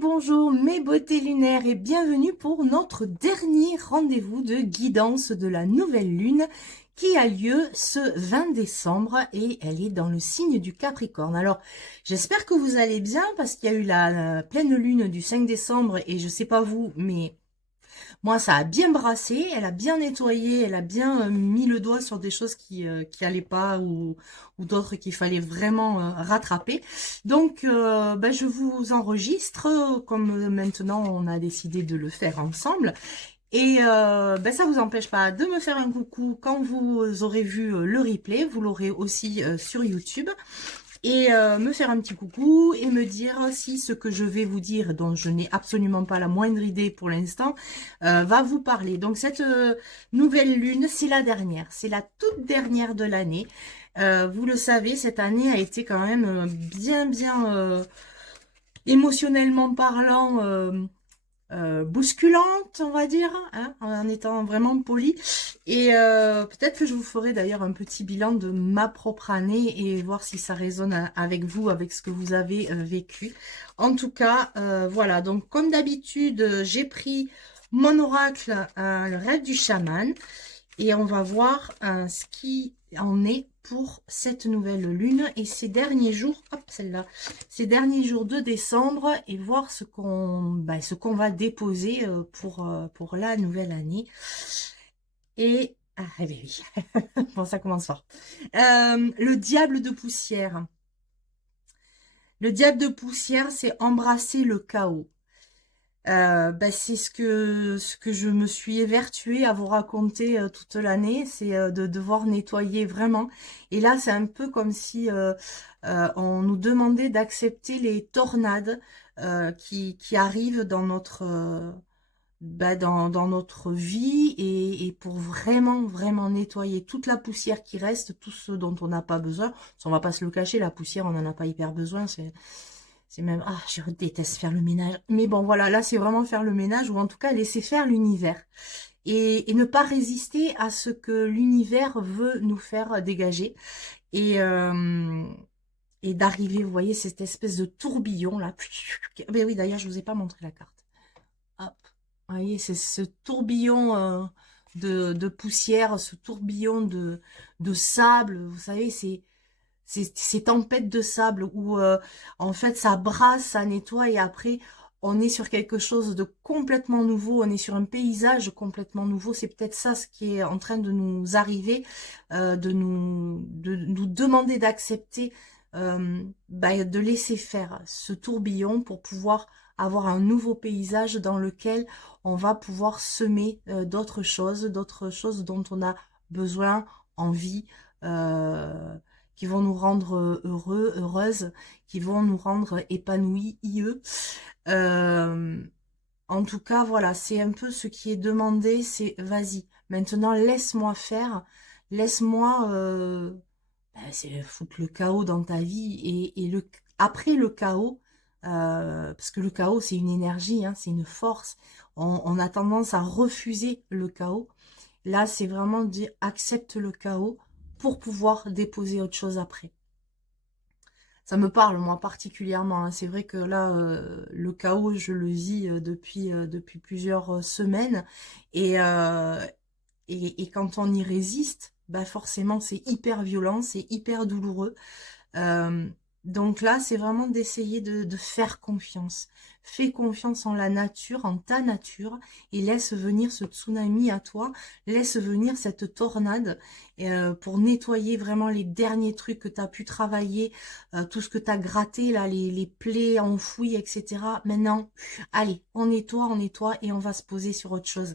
Bonjour mes beautés lunaires et bienvenue pour notre dernier rendez-vous de guidance de la nouvelle lune qui a lieu ce 20 décembre et elle est dans le signe du Capricorne. Alors j'espère que vous allez bien parce qu'il y a eu la pleine lune du 5 décembre et je sais pas vous mais moi ça a bien brassé, elle a bien nettoyé, elle a bien mis le doigt sur des choses qui allaient pas ou d'autres qu'il fallait vraiment rattraper. Donc je vous enregistre comme maintenant on a décidé de le faire ensemble. Et ça vous empêche pas de me faire un coucou quand vous aurez vu le replay, vous l'aurez aussi sur YouTube et me faire un petit coucou et me dire si ce que je vais vous dire, dont je n'ai absolument pas la moindre idée pour l'instant, va vous parler. Donc cette nouvelle lune, c'est la dernière, c'est la toute dernière de l'année. Vous le savez, cette année a été quand même bien émotionnellement parlant bousculante, on va dire, hein, en étant vraiment poli. Et peut-être que je vous ferai d'ailleurs un petit bilan de ma propre année et voir si ça résonne avec vous, avec ce que vous avez vécu. En tout cas, voilà. Donc, comme d'habitude, j'ai pris mon oracle, le rêve du chaman. Et on va voir ce qui en est pour cette nouvelle lune et ces derniers jours, hop, celle-là, ces derniers jours de décembre et voir ce qu'on va déposer pour la nouvelle année. Et, ah ben oui, bon, ça commence fort. Le diable de poussière. Le diable de poussière, c'est embrasser le chaos. C'est ce que je me suis évertuée à vous raconter toute l'année, c'est de devoir nettoyer vraiment. Et là, c'est un peu comme si on nous demandait d'accepter les tornades qui arrivent dans dans notre vie et pour vraiment nettoyer toute la poussière qui reste, tout ce dont on n'a pas besoin. On va pas se le cacher, la poussière, on n'en a pas hyper besoin, c'est même, ah, je déteste faire le ménage. Mais bon, voilà, là, c'est vraiment faire le ménage ou en tout cas laisser faire l'univers. Et ne pas résister à ce que l'univers veut nous faire dégager. Et, euh, et d'arriver, vous voyez, cette espèce de tourbillon là. Mais oui, d'ailleurs, je vous ai pas montré la carte. Hop. Vous voyez, c'est ce tourbillon de poussière, ce tourbillon de sable. Vous savez, ces tempêtes de sable où en fait ça brasse, ça nettoie et après on est sur quelque chose de complètement nouveau, on est sur un paysage complètement nouveau. C'est peut-être ça ce qui est en train de nous arriver, de nous demander d'accepter, de laisser faire ce tourbillon pour pouvoir avoir un nouveau paysage dans lequel on va pouvoir semer d'autres choses dont on a besoin, envie. Euh, qui vont nous rendre heureux, heureuses, qui vont nous rendre épanouis, IE. Euh, En tout cas, voilà, c'est un peu ce qui est demandé, c'est vas-y, maintenant laisse-moi faire, laisse-moi c'est foutre le chaos dans ta vie après le chaos, parce que le chaos c'est une énergie, hein, c'est une force, on a tendance à refuser le chaos. Là, c'est vraiment dire accepte le chaos pour pouvoir déposer autre chose après. Ça me parle, moi, particulièrement, hein. C'est vrai que là, le chaos, je le vis depuis plusieurs semaines. Et, euh, et quand on y résiste, bah forcément, c'est hyper violent, c'est hyper douloureux. Euh, donc là, c'est vraiment d'essayer de faire confiance. Fais confiance en la nature, en ta nature, et laisse venir ce tsunami à toi, laisse venir cette tornade pour nettoyer vraiment les derniers trucs que tu as pu travailler, tout ce que tu as gratté, là, les plaies enfouies, etc. Maintenant, allez, on nettoie et on va se poser sur autre chose.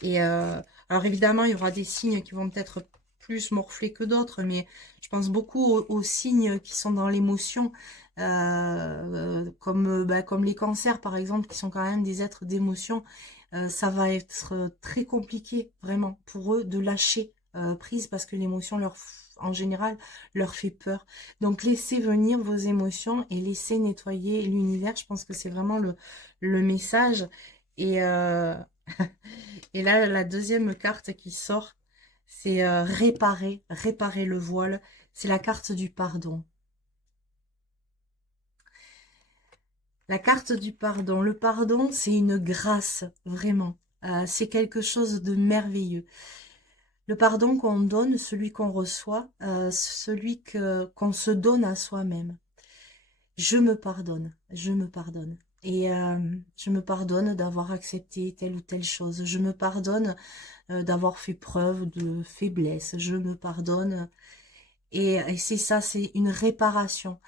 Et alors évidemment, il y aura des signes qui vont peut-être plus morfler que d'autres, mais je pense beaucoup aux signes qui sont dans l'émotion, comme les cancers par exemple, qui sont quand même des êtres d'émotion. Ça va être très compliqué vraiment pour eux de lâcher prise parce que l'émotion en général leur fait peur. Donc laissez venir vos émotions et laissez nettoyer l'univers. Je pense que c'est vraiment le message. Et et là, la deuxième carte qui sort, c'est réparer le voile. C'est la carte du pardon. La carte du pardon. Le pardon, c'est une grâce, vraiment. C'est quelque chose de merveilleux. Le pardon qu'on donne, celui qu'on reçoit, celui qu'on se donne à soi-même. Je me pardonne, je me pardonne. Et je me pardonne d'avoir accepté telle ou telle chose. Je me pardonne d'avoir fait preuve de faiblesse. Je me pardonne. Et c'est ça, c'est une réparation.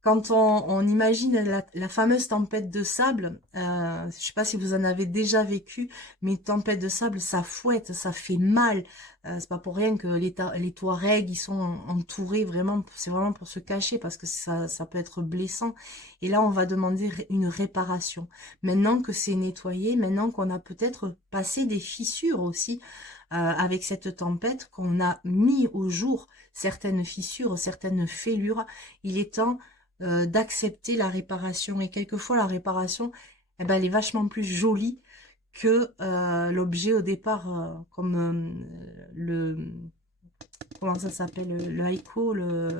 Quand on imagine la fameuse tempête de sable, je ne sais pas si vous en avez déjà vécu, mais une tempête de sable, ça fouette, ça fait mal. C'est pas pour rien que les Touaregs, ils sont entourés vraiment, c'est vraiment pour se cacher parce que ça peut être blessant. Et là, on va demander une réparation. Maintenant que c'est nettoyé, maintenant qu'on a peut-être passé des fissures aussi avec cette tempête, qu'on a mis au jour certaines fissures, certaines fêlures, il est temps d'accepter la réparation. Et quelquefois, la réparation, eh ben, elle est vachement plus jolie que l'objet au départ, comme le... Comment ça s'appelle? Le haïku, le...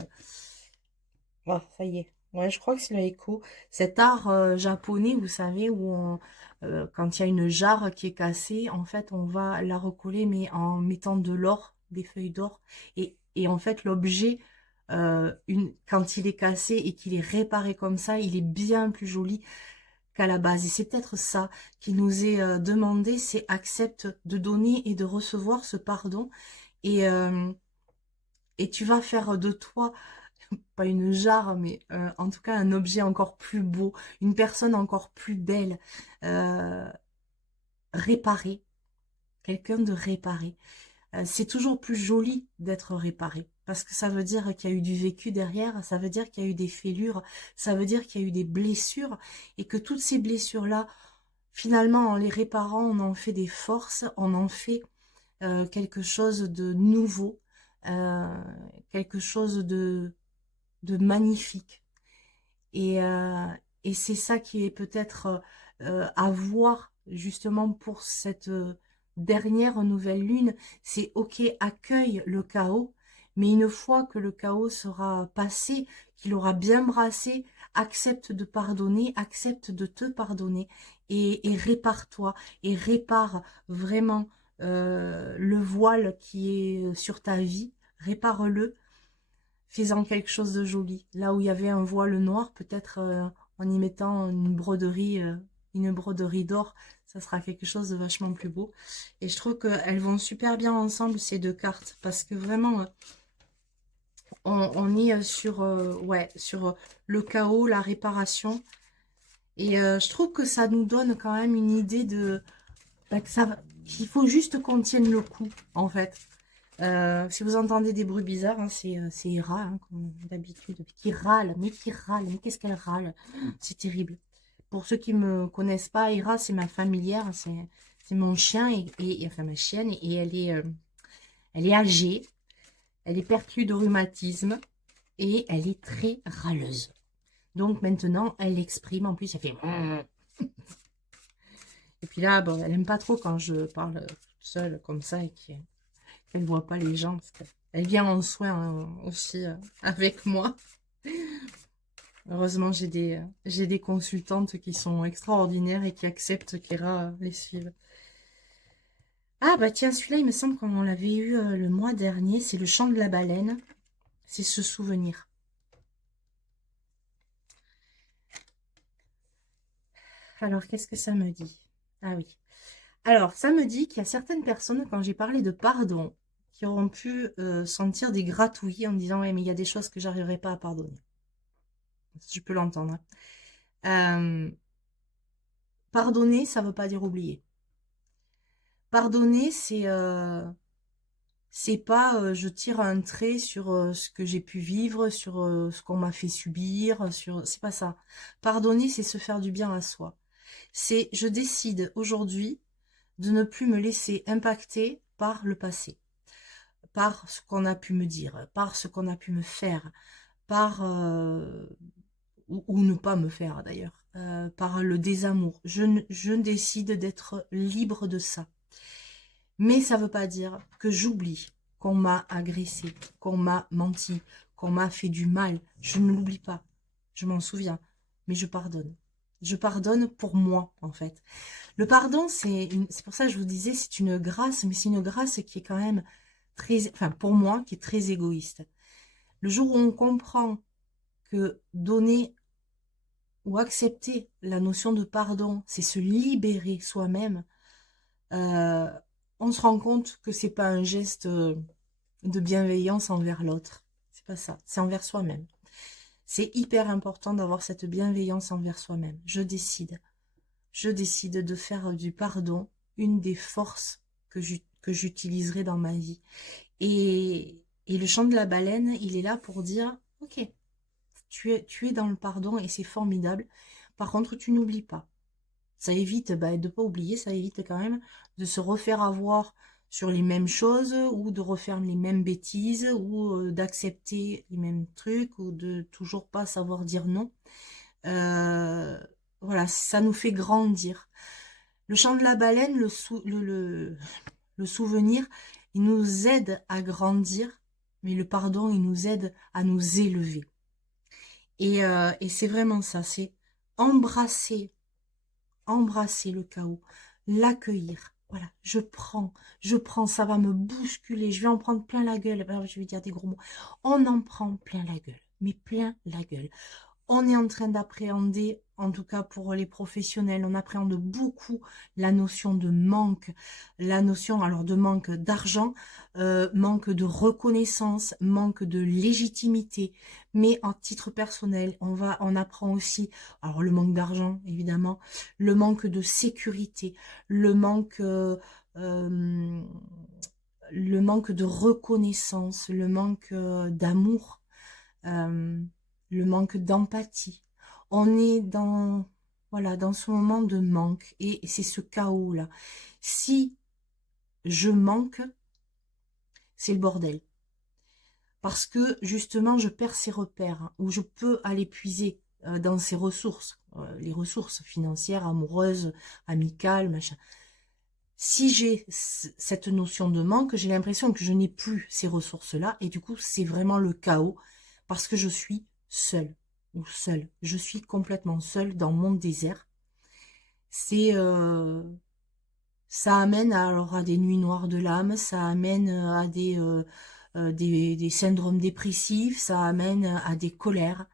Ah, ça y est. Ouais, je crois que c'est le haïku. Cet art japonais, vous savez, où quand il y a une jarre qui est cassée, en fait, on va la recoller, mais en mettant de l'or, des feuilles d'or. Et en fait, l'objet, quand il est cassé et qu'il est réparé comme ça, il est bien plus joli qu'à la base. Et c'est peut-être ça qui nous est demandé, c'est accepte de donner et de recevoir ce pardon. Et, euh, et tu vas faire de toi pas une jarre, mais en tout cas un objet encore plus beau, une personne encore plus belle, euh, réparée, quelqu'un de réparé. C'est toujours plus joli d'être réparé, parce que ça veut dire qu'il y a eu du vécu derrière, ça veut dire qu'il y a eu des fêlures, ça veut dire qu'il y a eu des blessures, et que toutes ces blessures-là, finalement, en les réparant, on en fait des forces, on en fait quelque chose de nouveau, euh, quelque chose de magnifique. Et, euh, et c'est ça qui est peut-être à voir justement pour cette dernière nouvelle lune. C'est ok, accueille le chaos, mais une fois que le chaos sera passé, qu'il aura bien brassé, accepte de pardonner, accepte de te pardonner et répare-toi et répare vraiment le voile qui est sur ta vie, répare-le, fais-en quelque chose de joli. Là où il y avait un voile noir, peut-être en y mettant une broderie d'or, ça sera quelque chose de vachement plus beau. Et je trouve qu'elles vont super bien ensemble, ces deux cartes, parce que vraiment, on est ouais, sur le chaos, la réparation. Et je trouve que ça nous donne quand même une idée de bah, qu'il faut juste qu'on tienne le coup, en fait. Si vous entendez des bruits bizarres, hein, c'est Hera, hein, comme d'habitude, qui râle, mais qu'est-ce qu'elle râle? C'est terrible. Pour ceux qui me connaissent pas, Hera, c'est ma familière, c'est mon chien, enfin ma chienne, et elle est âgée, elle est perclue de rhumatisme, et elle est très râleuse. Donc maintenant, elle exprime, en plus, elle fait... Et puis là, bon, elle aime pas trop quand je parle seule comme ça, et qu'elle voit pas les gens, parce qu'elle vient en soin aussi avec moi. Heureusement, j'ai des consultantes qui sont extraordinaires et qui acceptent qu'Era les suive. Ah bah tiens, celui-là, il me semble qu'on l'avait eu le mois dernier, c'est le chant de la baleine, c'est se souvenir. Alors, qu'est-ce que ça me dit? Ah oui. Alors, ça me dit qu'il y a certaines personnes, quand j'ai parlé de pardon, qui auront pu sentir des gratouillis en me disant, ouais, mais il y a des choses que j'arriverai pas à pardonner. Je peux l'entendre. Pardonner, ça veut pas dire oublier. Pardonner, c'est pas je tire un trait sur ce que j'ai pu vivre, sur ce qu'on m'a fait subir, c'est pas ça. Pardonner, c'est se faire du bien à soi. C'est je décide aujourd'hui de ne plus me laisser impacter par le passé, par ce qu'on a pu me dire, par ce qu'on a pu me faire, par ou ne pas me faire d'ailleurs, par le désamour. Je décide d'être libre de ça. Mais ça ne veut pas dire que j'oublie qu'on m'a agressé, qu'on m'a menti, qu'on m'a fait du mal. Je ne l'oublie pas. Je m'en souviens. Mais je pardonne. Je pardonne pour moi, en fait. Le pardon, c'est pour ça que je vous disais, c'est une grâce, mais c'est une grâce qui est quand même très, enfin, pour moi, qui est très égoïste. Le jour où on comprend que donner ou accepter la notion de pardon, c'est se libérer soi-même, euh, on se rend compte que c'est pas un geste de bienveillance envers l'autre. C'est pas ça, c'est envers soi-même. C'est hyper important d'avoir cette bienveillance envers soi-même. Je décide de faire du pardon une des forces que j'utiliserai dans ma vie. Et le chant de la baleine, il est là pour dire, ok, tu es dans le pardon et c'est formidable. Par contre, tu n'oublies pas. Ça évite de ne pas oublier, ça évite quand même de se refaire avoir sur les mêmes choses ou de refaire les mêmes bêtises ou d'accepter les mêmes trucs ou de toujours pas savoir dire non. Euh, voilà, ça nous fait grandir. Le chant de la baleine, le souvenir, il nous aide à grandir, mais le pardon, il nous aide à nous élever. Et c'est vraiment ça, c'est embrasser embrasser le chaos, l'accueillir. Voilà, je prends, ça va me bousculer, je vais en prendre plein la gueule. Alors, je vais dire des gros mots. On en prend plein la gueule, mais plein la gueule. On est en train d'appréhender, en tout cas pour les professionnels, on appréhende beaucoup la notion de manque, la notion alors de manque d'argent, manque de reconnaissance, manque de légitimité. Mais en titre personnel, on apprend aussi, alors le manque d'argent évidemment, le manque de sécurité, euh, le manque de reconnaissance, le manque d'amour. Euh, le manque d'empathie. On est dans, voilà, dans ce moment de manque et c'est ce chaos-là. Si je manque, c'est le bordel. Parce que justement, je perds ces repères hein, où je peux aller puiser dans ces ressources, les ressources financières, amoureuses, amicales, machin. Si j'ai cette notion de manque, j'ai l'impression que je n'ai plus ces ressources-là et du coup, c'est vraiment le chaos parce que je suis seule ou seule. Je suis complètement seule dans mon désert. C'est ça amène alors à des nuits noires de l'âme, ça amène à des syndromes dépressifs, ça amène à des colères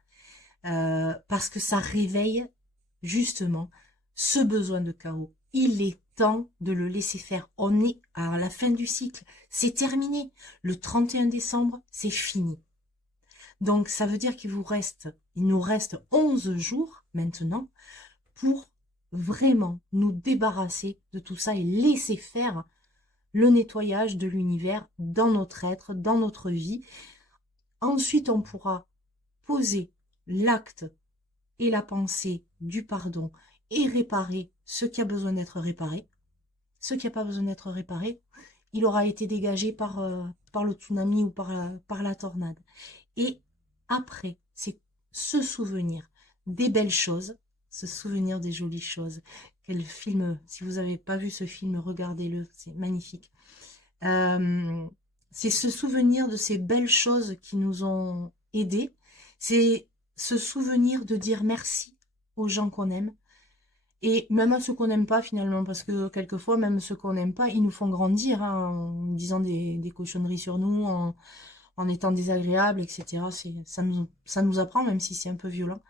parce que ça réveille justement ce besoin de chaos. Il est temps de le laisser faire. On est à la fin du cycle. C'est terminé. Le 31 décembre, c'est fini. Donc, ça veut dire il nous reste 11 jours maintenant pour vraiment nous débarrasser de tout ça et laisser faire le nettoyage de l'univers dans notre être, dans notre vie. Ensuite, on pourra poser l'acte et la pensée du pardon et réparer ce qui a besoin d'être réparé. Ce qui n'a pas besoin d'être réparé, il aura été dégagé par le tsunami ou par la tornade. Et après, c'est se souvenir des belles choses, se souvenir des jolies choses. Quel film, si vous n'avez pas vu ce film, regardez-le, c'est magnifique. Euh, c'est se souvenir de ces belles choses qui nous ont aidés. C'est se souvenir de dire merci aux gens qu'on aime. Et même à ceux qu'on n'aime pas finalement, parce que quelquefois, même ceux qu'on n'aime pas, ils nous font grandir hein, en disant des cochonneries sur nous, en étant désagréables, etc. Ça nous apprend, même si c'est un peu violent.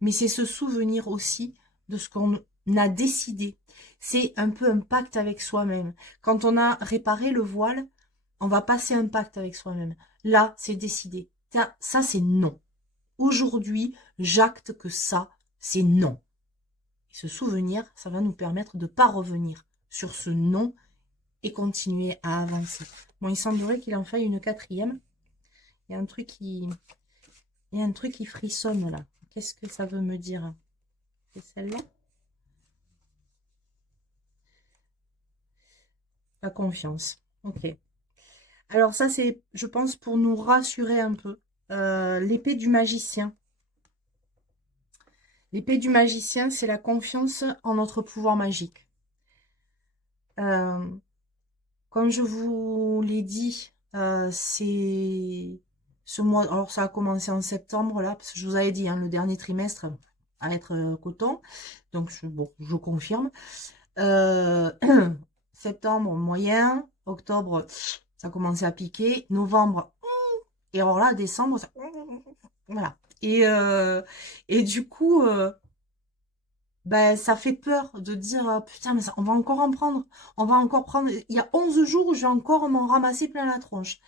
Mais c'est se souvenir aussi de ce qu'on a décidé. C'est un peu un pacte avec soi-même. Quand on a réparé le voile, on va passer un pacte avec soi-même. Là, c'est décidé. Ça, c'est non. Aujourd'hui, j'acte que ça, c'est non. Et ce souvenir, ça va nous permettre de ne pas revenir sur ce non et continuer à avancer. Bon, il semblerait qu'il en faille une quatrième. Il y a un truc qui, il y a un truc qui frissonne là. Qu'est-ce que ça veut me dire? C'est celle-là? La confiance. Ok. Alors ça, c'est, je pense, pour nous rassurer un peu. L'épée du magicien. L'épée du magicien, c'est la confiance en notre pouvoir magique. Euh, Comme je vous l'ai dit, c'est ce mois. Alors ça a commencé en septembre là, parce que je vous avais dit, hein, le dernier trimestre à être coton. Donc, bon, je confirme. Septembre, moyen. Octobre, ça commençait à piquer. Novembre, et alors là, décembre, ça... Voilà. Et du coup, ben, ça fait peur de dire, putain, mais on va encore en prendre. On va encore prendre. Il y a 11 jours où je vais encore m'en ramasser plein la tronche.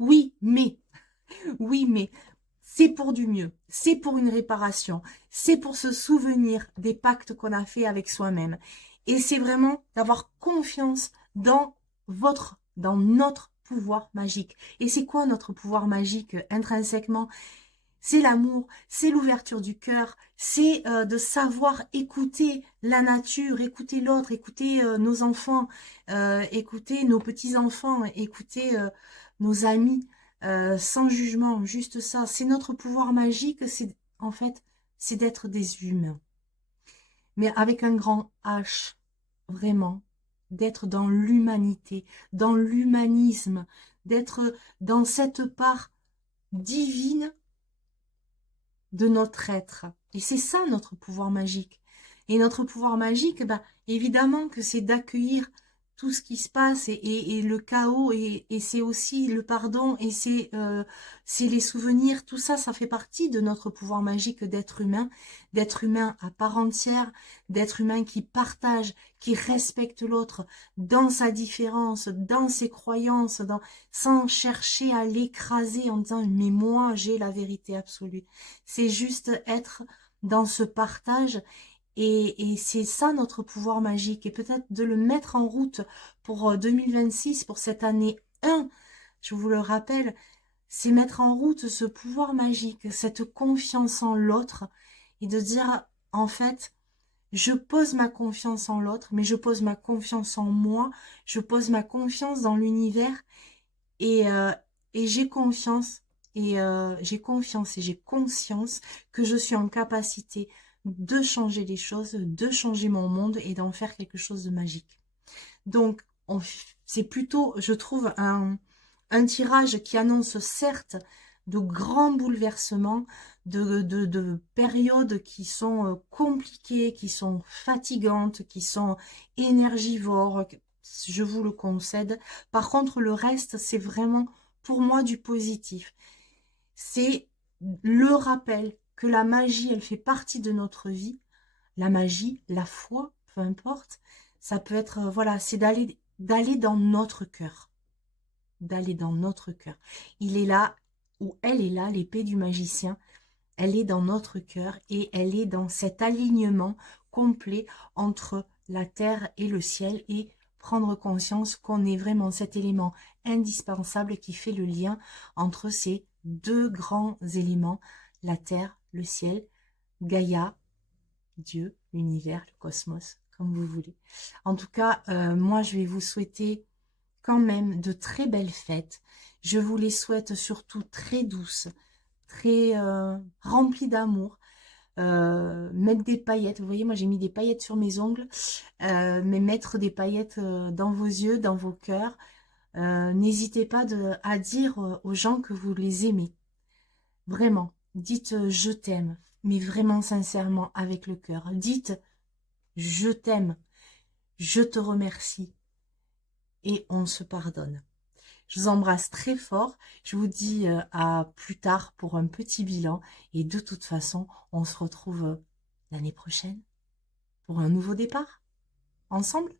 Oui, mais, c'est pour du mieux. C'est pour une réparation. C'est pour se souvenir des pactes qu'on a fait avec soi-même. Et c'est vraiment d'avoir confiance dans dans notre pouvoir magique. Et c'est quoi notre pouvoir magique intrinsèquement? C'est l'amour, c'est l'ouverture du cœur, c'est de savoir écouter la nature, écouter l'autre, écouter nos enfants, écouter nos petits-enfants, écouter nos amis, sans jugement, juste ça. C'est notre pouvoir magique, c'est en fait, c'est d'être des humains, mais avec un grand H, vraiment, d'être dans l'humanité, dans l'humanisme, d'être dans cette part divine de notre être. Et c'est ça notre pouvoir magique. Et notre pouvoir magique, ben, évidemment que c'est d'accueillir tout ce qui se passe et le chaos, et c'est aussi le pardon, et c'est les souvenirs, tout ça, ça fait partie de notre pouvoir magique d'être humain à part entière, d'être humain qui partage, qui respecte l'autre dans sa différence, dans ses croyances, sans chercher à l'écraser en disant « mais moi, j'ai la vérité absolue ». C'est juste être dans ce partage et c'est ça notre pouvoir magique. Et peut-être de le mettre en route pour 2026, pour cette année 1, je vous le rappelle, c'est mettre en route ce pouvoir magique, cette confiance en l'autre et de dire en fait, je pose ma confiance en l'autre, mais je pose ma confiance en moi, je pose ma confiance dans l'univers et, euh, et j'ai confiance et j'ai conscience que je suis en capacité de changer les choses, de changer mon monde et d'en faire quelque chose de magique. Donc, c'est plutôt, je trouve, un tirage qui annonce certes de grands bouleversements, de périodes qui sont compliquées, qui sont fatigantes, qui sont énergivores, je vous le concède. Par contre, le reste, c'est vraiment pour moi du positif. C'est le rappel que la magie, elle fait partie de notre vie. La magie, la foi, peu importe. Ça peut être, voilà, c'est d'aller dans notre cœur. D'aller dans notre cœur. Il est là, ou elle est là, l'épée du magicien. Elle est dans notre cœur et elle est dans cet alignement complet entre la terre et le ciel et prendre conscience qu'on est vraiment cet élément indispensable qui fait le lien entre ces deux grands éléments, la terre, le ciel, Gaïa, Dieu, l'univers, le cosmos, comme vous voulez. En tout cas, moi, je vais vous souhaiter quand même de très belles fêtes. Je vous les souhaite surtout très douces, très remplies d'amour. Mettre des paillettes, vous voyez, moi j'ai mis des paillettes sur mes ongles, mais mettre des paillettes dans vos yeux, dans vos cœurs. N'hésitez pas à dire aux gens que vous les aimez. Vraiment, dites je t'aime, mais vraiment sincèrement avec le cœur. Dites je t'aime, je te remercie et on se pardonne. Je vous embrasse très fort. Je vous dis à plus tard pour un petit bilan. Et de toute façon, on se retrouve l'année prochaine pour un nouveau départ. Ensemble.